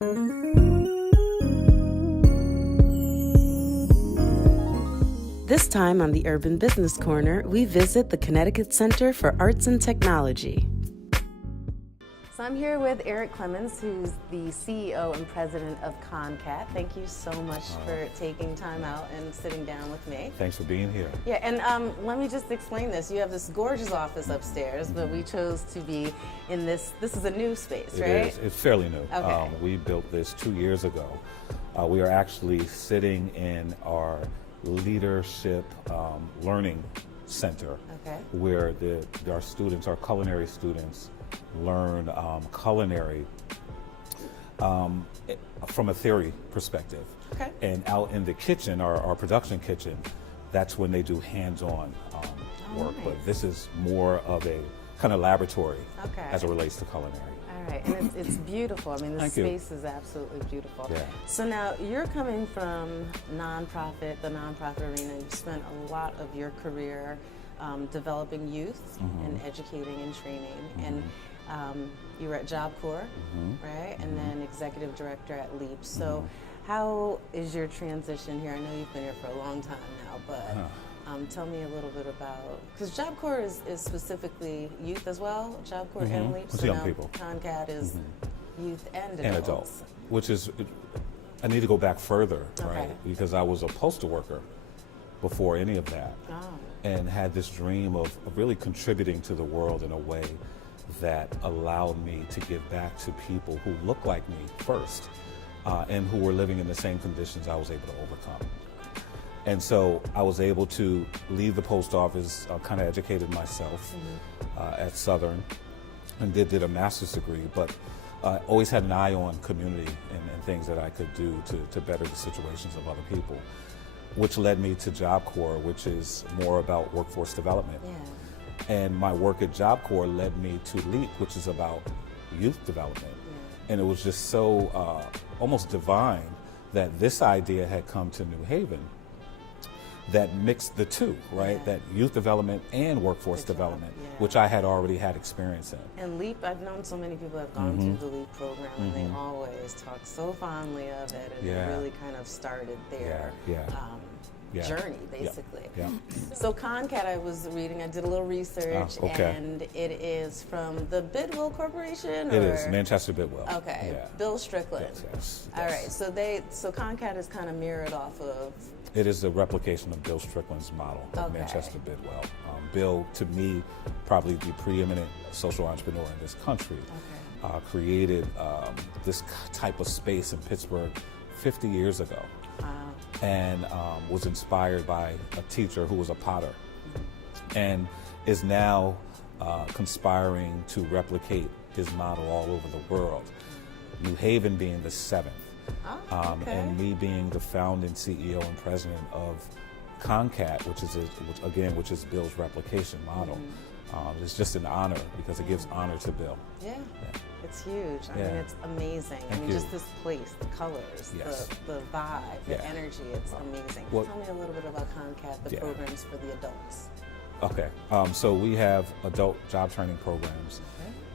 This time on the Urban Business Corner, we visit the Connecticut Center for Arts and Technology. So I'm here with Erik Clemons, who's the CEO and president of ConnCAT. Thank you so much for taking time out and sitting down with me. Thanks for being here. Yeah, and let me just explain this. You have this gorgeous office upstairs, but we chose to be in this is a new space, right? It is. It's fairly new. Okay. We built this 2 years ago. We are actually sitting in our leadership learning center, where our students, our culinary students, learn culinary from a theory perspective. Okay. And out in the kitchen, our production kitchen, that's when they do hands-on work. Nice. But this is more of a kind of laboratory as it relates to culinary. All right, and it's beautiful. I mean, the space is absolutely beautiful. Yeah. So now you're coming from the nonprofit arena. You've spent a lot of your career developing youth and educating and training. And you were at Job Corps, right? And then executive director at Leap. So how is your transition here? I know you've been here for a long time now, but tell me a little bit about, because Job Corps is specifically youth as well, Job Corps and Leap. So young people. ConnCAT is youth and adults. And adults, which is, I need to go back further, right? Because I was a postal worker before any of that. And had this dream of really contributing to the world in a way that allowed me to give back to people who look like me first, and who were living in the same conditions I was able to overcome. And so I was able to leave the post office, kind of educated myself at Southern, and did a master's degree, but always had an eye on community and things that I could do to better the situations of other people, which led me to Job Corps, which is more about workforce development. Yeah. And my work at Job Corps led me to LEAP, which is about youth development. Yeah. And it was just so almost divine that this idea had come to New Haven that mixed the two, right? Yeah. That youth development and workforce development, which I had already had experience in. And LEAP, I've known so many people have gone through the LEAP program, and they always talk so fondly of it, and it really kind of started their journey, basically. Yeah. So ConnCAT, I was reading, I did a little research, and it is from the Bidwell Corporation? It is, Manchester Bidwell. Okay, Bill Strickland. Yes. All right, so ConnCAT is kind of mirrored off of... It is a replication of Bill Strickland's model of Manchester Bidwell. Bill, to me, probably the preeminent social entrepreneur in this country, created this type of space in Pittsburgh 50 years ago. And was inspired by a teacher who was a potter, and is now conspiring to replicate his model all over the world. New Haven being the seventh. And me being the founding CEO and president of ConnCAT, which is Bill's replication model. It's just an honor because it gives honor to Bill. Yeah. It's huge. I mean, it's amazing. Just this place, the colors, the vibe, the energy, it's amazing. Well, tell me a little bit about ConnCAT, the programs for the adults. Okay. So we have adult job training programs,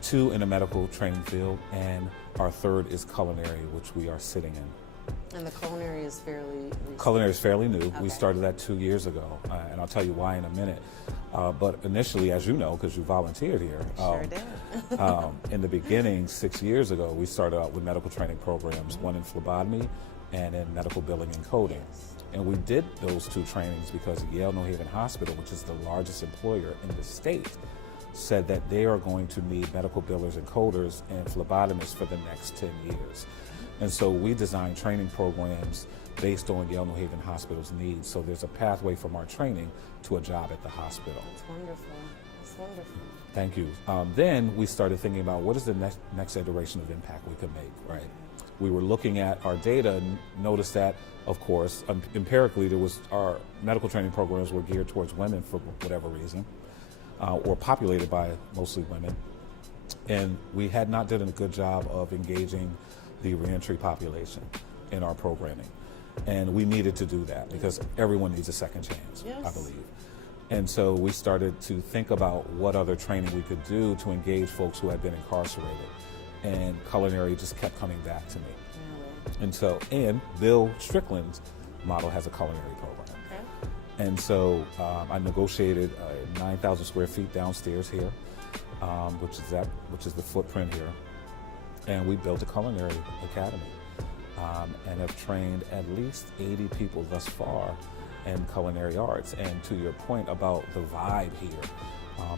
2 in the medical training field, and our 3rd is culinary, which we are sitting in. And the culinary is fairly recent? Culinary is fairly new. We started that 2 years ago, and I'll tell you why in a minute. But initially, as you know, because you volunteered here, sure did. in the beginning, 6 years ago, we started out with medical training programs, one in phlebotomy and in medical billing and coding. And we did those 2 trainings because Yale New Haven Hospital, which is the largest employer in the state, said that they are going to need medical billers and coders and phlebotomists for the next 10 years. And so we designed training programs based on Yale New Haven Hospital's needs. So there's a pathway from our training to a job at the hospital. That's wonderful. That's wonderful. Thank you. Then we started thinking about what is the next iteration of impact we could make, right? We were looking at our data and noticed that, of course, empirically, our medical training programs were geared towards women for whatever reason, or populated by mostly women. And we had not done a good job of engaging the reentry population in our programming. And we needed to do that because everyone needs a second chance, I believe. And so we started to think about what other training we could do to engage folks who had been incarcerated and culinary just kept coming back to me. And so, and Bill Strickland's model has a culinary program. Okay. And so I negotiated 9,000 square feet downstairs here, which is the footprint here. And we built a culinary academy and have trained at least 80 people thus far in culinary arts. And to your point about the vibe here,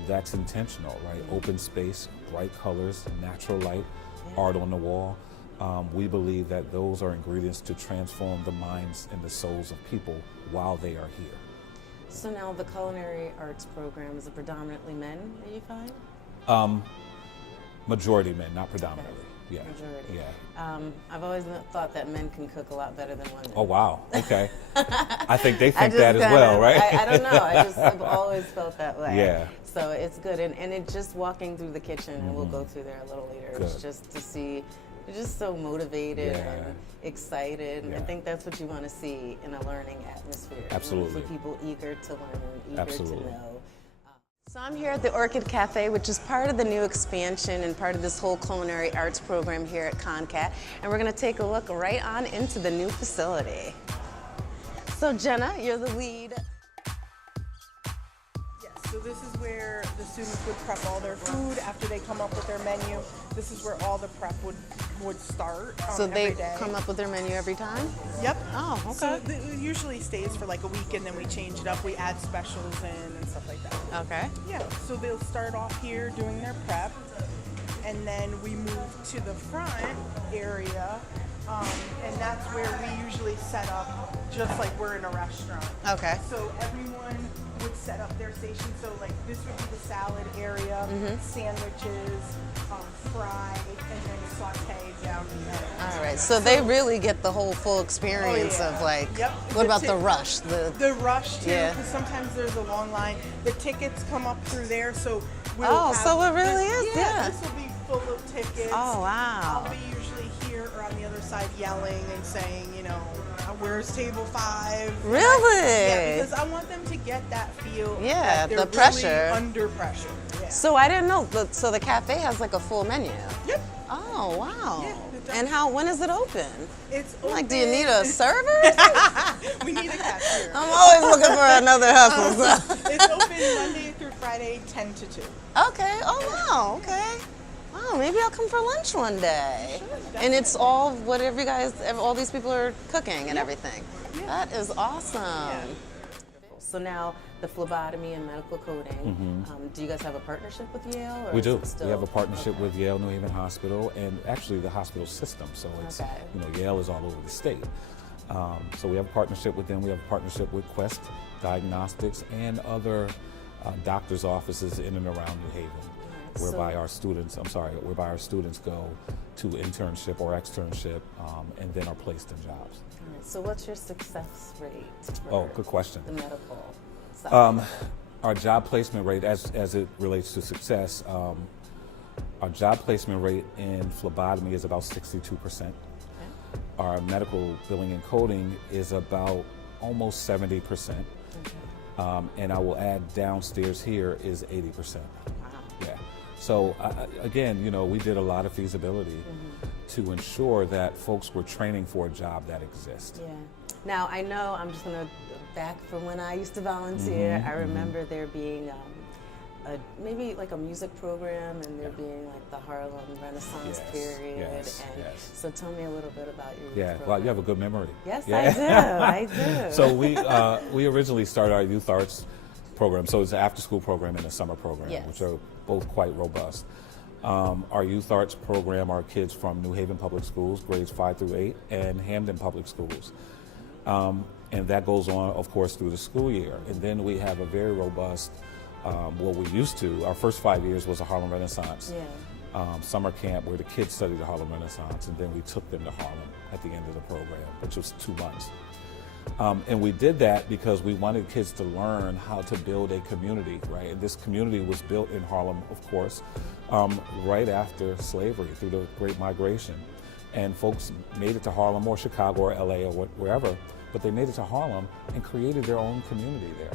that's intentional, right? Open space, bright colors, natural light, art on the wall. We believe that those are ingredients to transform the minds and the souls of people while they are here. So now the culinary arts program, is it predominantly men that you find? Majority men, not predominantly. Okay. Yeah. Majority. Yeah. I've always thought that men can cook a lot better than women. Oh, wow. Okay. I think they think that as well, right? I don't know. I've always felt that way. Yeah. So it's good. And it just walking through the kitchen, and we'll go through there a little later, it's just to see, you're just so motivated and excited. And I think that's what you want to see in a learning atmosphere. Absolutely. For people eager to learn, eager to know. So I'm here at the Orchid Cafe, which is part of the new expansion and part of this whole culinary arts program here at ConnCAT. And we're going to take a look right on into the new facility. So Jenna, you're the lead. Yes, so this is where the students would prep all their food after they come up with their menu. This is where all the prep would start. So they every day. come up with their menu every time? Yep. Oh, okay. So it usually stays for like a week, and then we change it up. We add specials in and stuff like that. Okay. Yeah, so they'll start off here doing their prep, and then we move to the front area, and that's where we usually set up just like we're in a restaurant. Okay. So everyone would set up their station. So like this would be the salad area, sandwiches, fry, and then saute down the end. All right. So they really get the whole full experience of like, what about the rush? The rush too, Yeah. because sometimes there's a long line. The tickets come up through there, so we'll so it really is, yeah. This will be full of tickets. Oh, wow. I'll be usually here or on the other side yelling and saying, you know, where's table 5? Really? Yeah, because I want them to get that feel. Yeah, that they're the pressure. Really under pressure. Yeah. So I didn't know. So the cafe has like a full menu. Yep. Oh, wow. Yeah, it does. And when is it open? It's I'm like, open. do you need a server? We need a cashier. I'm always looking for another hustle. So. It's open Monday through Friday, 10 to 2. Okay. Oh, wow. Okay. Wow, maybe I'll come for lunch one day. Sure, and it's all whatever you guys, all these people are cooking and everything. Yeah. That is awesome. Yeah. So now the phlebotomy and medical coding, do you guys have a partnership with Yale? Or We do. Still? We have a partnership with Yale New Haven Hospital and actually the hospital system. So it's, Yale is all over the state. So we have a partnership with them. We have a partnership with Quest Diagnostics and other doctors' offices in and around New Haven. Whereby our students go to internship or externship and then are placed in jobs. So what's your success rate for good question. the medical side? Our job placement rate, as it relates to success, our job placement rate in phlebotomy is about 62%. Okay. Our medical billing and coding is about almost 70%. Okay. And I will add downstairs here is 80%. Wow. Yeah. So again, we did a lot of feasibility to ensure that folks were training for a job that exists. Yeah. Now I know I'm just going to back from when I used to volunteer. I remember there being maybe like a music program, and there being like the Harlem Renaissance period. Yes. So tell me a little bit about your youth program. Well, you have a good memory. Yes, I do. So we originally started our youth arts program. So it's an after-school program and a summer program, which are both quite robust. Our youth arts program are kids from New Haven Public Schools, grades 5 through 8, and Hamden Public Schools. And that goes on, of course, through the school year. And then we have a very robust, what we used to, our first 5 years was a Harlem Renaissance summer camp where the kids studied the Harlem Renaissance, and then we took them to Harlem at the end of the program, which was 2 months. And we did that because we wanted kids to learn how to build a community, right? And this community was built in Harlem, of course, right after slavery, through the Great Migration. And folks made it to Harlem or Chicago or LA or wherever, but they made it to Harlem and created their own community there.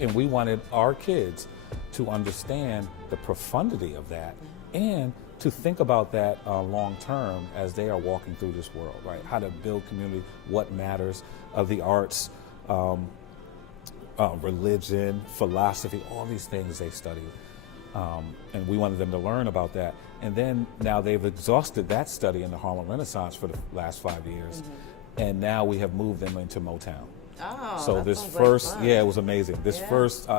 And we wanted our kids to understand the profundity of that and to think about that long term as they are walking through this world, right? How to build community, what matters, of the arts, religion, philosophy, all these things they study. And we wanted them to learn about that. And then now they've exhausted that study in the Harlem Renaissance for the last 5 years. And now we have moved them into Motown. Oh, so that this sounds first, like fun. yeah, it was amazing. This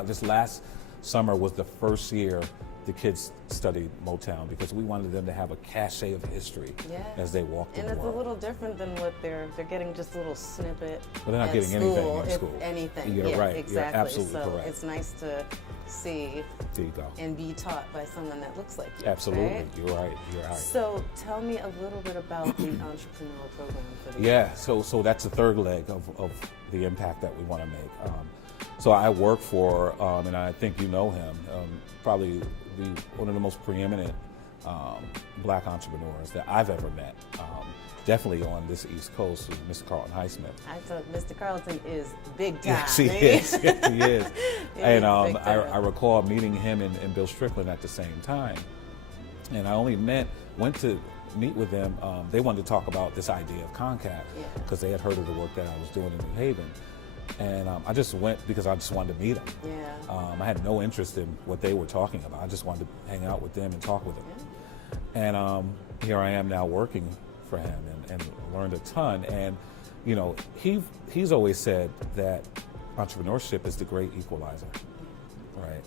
this last summer was the first year the kids studied Motown because we wanted them to have a cachet of history as they walked in the world. And it's a little different than what they're getting just a little snippet. But they're not getting school, anything in school. Anything. You're right. Exactly. You're absolutely so correct. it's nice to see There you go. and be taught by someone that looks like you. Absolutely. Right? You're right. You're right. So tell me a little bit about the entrepreneurial program for the Yeah, so that's the third leg of the impact that we want to make. So I work for, and I think you know him, probably one of the most preeminent black entrepreneurs that I've ever met. Definitely on this East Coast, Mr. Carlton Highsmith. I thought Mr. Carlton is big time. Yes, he is. Yes, he is. And big time. I recall meeting him and Bill Strickland at the same time. And I only went to meet with them. They wanted to talk about this idea of Concat because they had heard of the work that I was doing in New Haven. And I just went because I just wanted to meet them. Yeah. I had no interest in what they were talking about. I just wanted to hang out with them and talk with them. Yeah. And here I am now working for him and learned a ton. And, you know, he's always said that entrepreneurship is the great equalizer, right?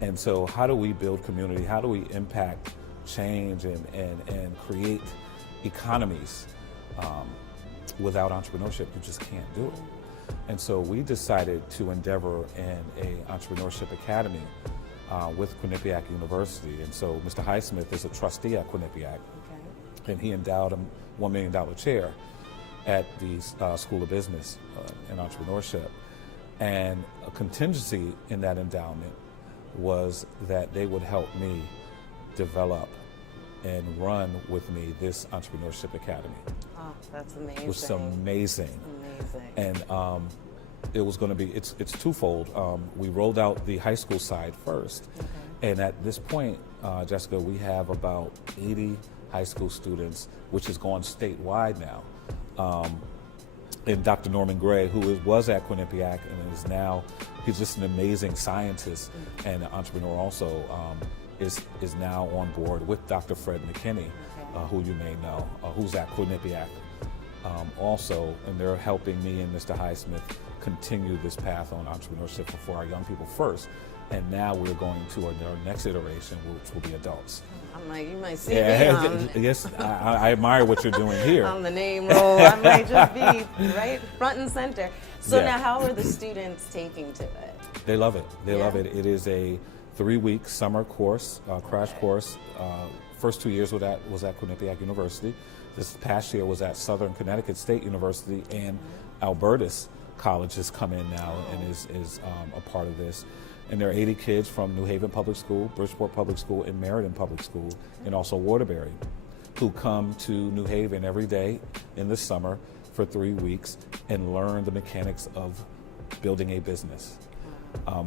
And so how do we build community? How do we impact change and create economies? Without entrepreneurship, you just can't do it. And so we decided to endeavor in a entrepreneurship academy with Quinnipiac University. And so Mr. Highsmith is a trustee at Quinnipiac, and he endowed a $1 million chair at the School of Business and Entrepreneurship. And a contingency in that endowment was that they would help me develop and run with me this entrepreneurship academy. Oh, that's amazing. It was amazing. Amazing. And it was going to be, it's twofold. We rolled out the high school side first. And at this point, Jessica, we have about 80 high school students, which has gone statewide now. And Dr. Norman Gray, who was at Quinnipiac and is now, he's just an amazing scientist and an entrepreneur also, is now on board with Dr. Fred McKinney, who you may know, who's at Quinnipiac also, and they're helping me and Mr. Highsmith continue this path on entrepreneurship for our young people first. And now we're going to our next iteration, which will be adults. I'm like, you might see me on, yes, I admire what you're doing here. on the name roll. I might just be right front and center. So now how are the students taking to it? They love it. They love it. It is a 3-week summer course, crash course. First 2 years was at Quinnipiac University. This past year was at Southern Connecticut State University, and Albertus College has come in now and is a part of this. And there are 80 kids from New Haven Public School, Bridgeport Public School, and Meriden Public School, and also Waterbury, who come to New Haven every day in the summer for 3 weeks and learn the mechanics of building a business.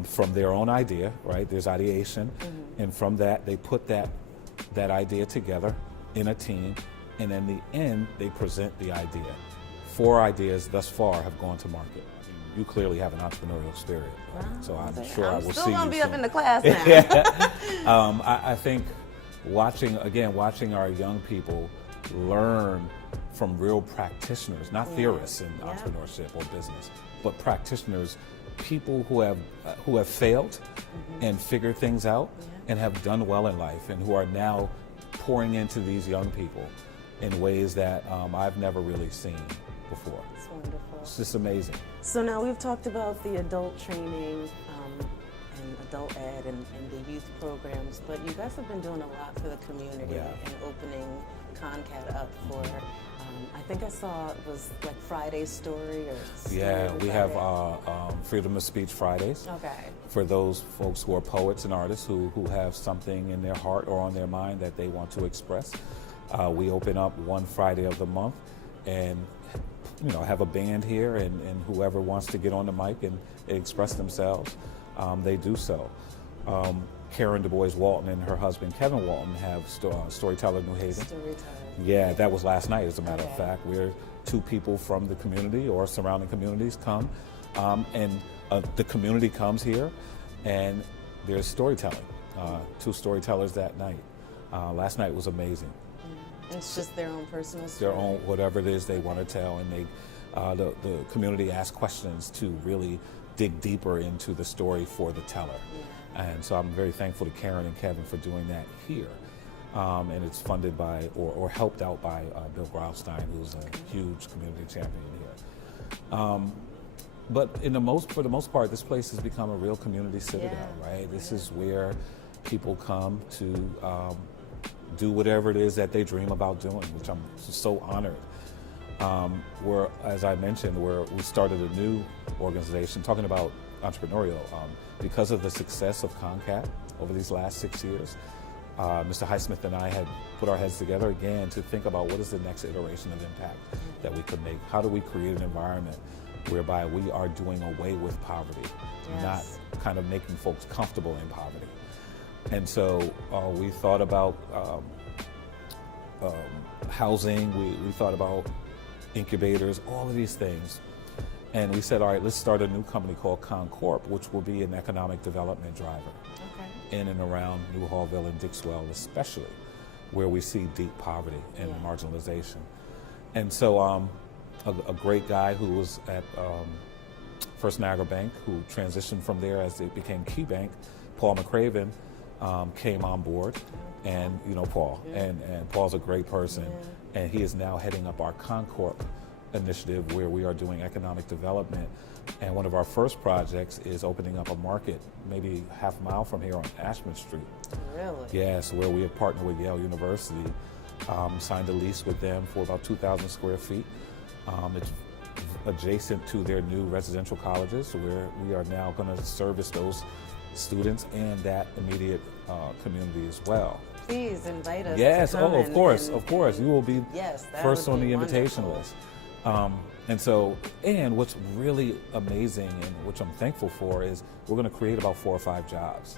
From their own idea, right? There's ideation, and from that they put that idea together in a team, and in the end they present the idea. 4 ideas thus far have gone to market. You clearly have an entrepreneurial spirit, right? So I'm sure I will see you still gonna be soon. up in the class now. I think watching our young people learn from real practitioners, not theorists in entrepreneurship or business, but practitioners, people who have failed and figured things out and have done well in life, and who are now pouring into these young people in ways that I've never really seen before. It's wonderful. It's just amazing. So now we've talked about the adult training and adult ed and the youth programs, but you guys have been doing a lot for the community and opening ConnCAT up for, I think I saw it was like Friday's Story or we have Freedom of Speech Fridays. Okay. For those folks who are poets and artists who have something in their heart or on their mind that they want to express. We open up one Friday of the month and have a band here, and whoever wants to get on the mic and express themselves, they do so. Karen Du Bois Walton and her husband Kevin Walton have Storyteller New Haven. Storyteller. Yeah, that was last night, as a matter of fact, where 2 people from the community or surrounding communities come, and the community comes here, and there's storytelling. 2 storytellers that night. Last night was amazing. It's just their own personal story. Their own, whatever it is they want to tell, and they, the community asks questions to really dig deeper into the story for the teller. And so I'm very thankful to Karen and Kevin for doing that here. And it's funded by, or helped out by Bill Graustein, who's a huge community champion here. But for the most part, this place has become a real community citadel, right? This is where people come to do whatever it is that they dream about doing, which I'm so honored. As I mentioned, we started a new organization talking about entrepreneurial. Because of the success of ConnCAT over these last 6 years, Mr. Highsmith and I had put our heads together again to think about what is the next iteration of impact that we could make. How do we create an environment whereby we are doing away with poverty, not kind of making folks comfortable in poverty. And so we thought about housing, we thought about incubators, all of these things. And we said, all right, let's start a new company called ConCorp, which will be an economic development driver in and around New Hallville and Dixwell, especially, where we see deep poverty and marginalization. And so a great guy who was at First Niagara Bank, who transitioned from there as it became Key Bank, Paul McCraven, came on board. And you know Paul, and Paul's a great person, and he is now heading up our ConCorp initiative, where we are doing economic development. And one of our first projects is opening up a market maybe half a mile from here on Ashman Street. Really? Yes, where we have partnered with Yale University, signed a lease with them for about 2,000 square feet. It's adjacent to their new residential colleges, where we are now going to service those students and that immediate community as well. Please invite us. Yes, to come of course. You will be first on the invitation list. And what's really amazing and which I'm thankful for is we're going to create about 4 or 5 jobs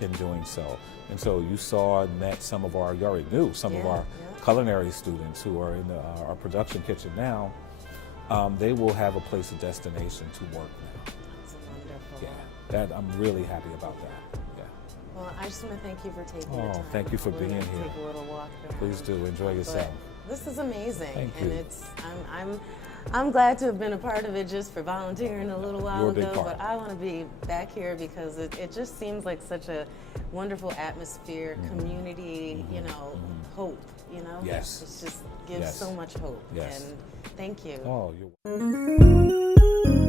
in doing so. And so you saw and met some of our, you already knew some of our culinary students who are in our production kitchen now. They will have a place of destination to work now. That's wonderful. Yeah, that I'm really happy about that. Yeah. Well, I just want to thank you for taking the time. Thank you for being here. Take a little walk around. Please do. Enjoy yourself. But this is amazing. Thank and you. I'm glad to have been a part of it just for volunteering a little while You're a big ago, part. but I want to be back here because it just seems like such a wonderful atmosphere, community, hope, Yes. It just gives so much hope. Yes. And thank you. Oh, you're